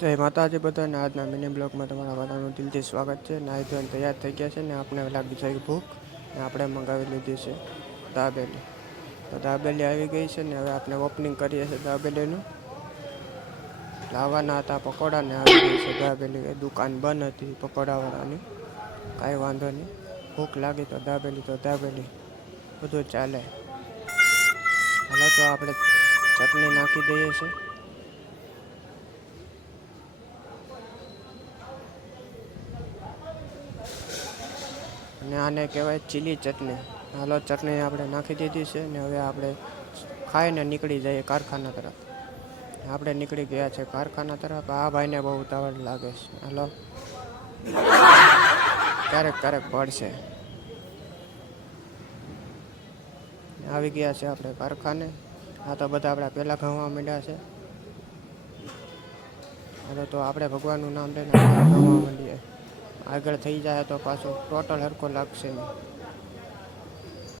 જય માતાજી બધાને આજના મિની બ્લોગમાં તમારા બધાનું દિલથી સ્વાગત છે. નાહી ધોઈને તૈયાર થઈ ગયા છે ને આપણે લાગી છે ભૂખ ને આપણે મંગાવી લીધી છે દાબેલી. તો દાબેલી આવી ગઈ છે ને હવે આપણે ઓપનિંગ કરીએ છીએ દાબેલીનું. લાવવાના હતા પકોડા ને આવી ગઈ છે દાબેલી. એ દુકાન બંધ હતી પકોડાવાળાની, કાંઈ વાંધો નહીં. ભૂખ લાગી તો દાબેલી બધું ચાલે. હાલો તો આપણે ચટણી નાખી દઈએ છીએ. અને આને કહેવાય ચીલી ચટણી. હાલો ચટણી આપણે નાખી દીધી છે ને હવે આપણે ખાઈને નીકળી જઈએ કારખાના તરફ. આપણે નીકળી ગયા છે કારખાના તરફ. આ ભાઈને બહુ ઉતાવળ લાગે છે. હાલો ક્યારેક પડશે. આવી ગયા છે આપણે કારખાને. આ તો બધા આપણા પહેલાં ઘઉંવા માંડ્યા છે. હાલો તો આપણે ભગવાનનું નામ લઈને ઘઉંવા માંડીએ. આગળ થઈ જાય તો પાછું ટોટલ હરખો લાગશે નહીં.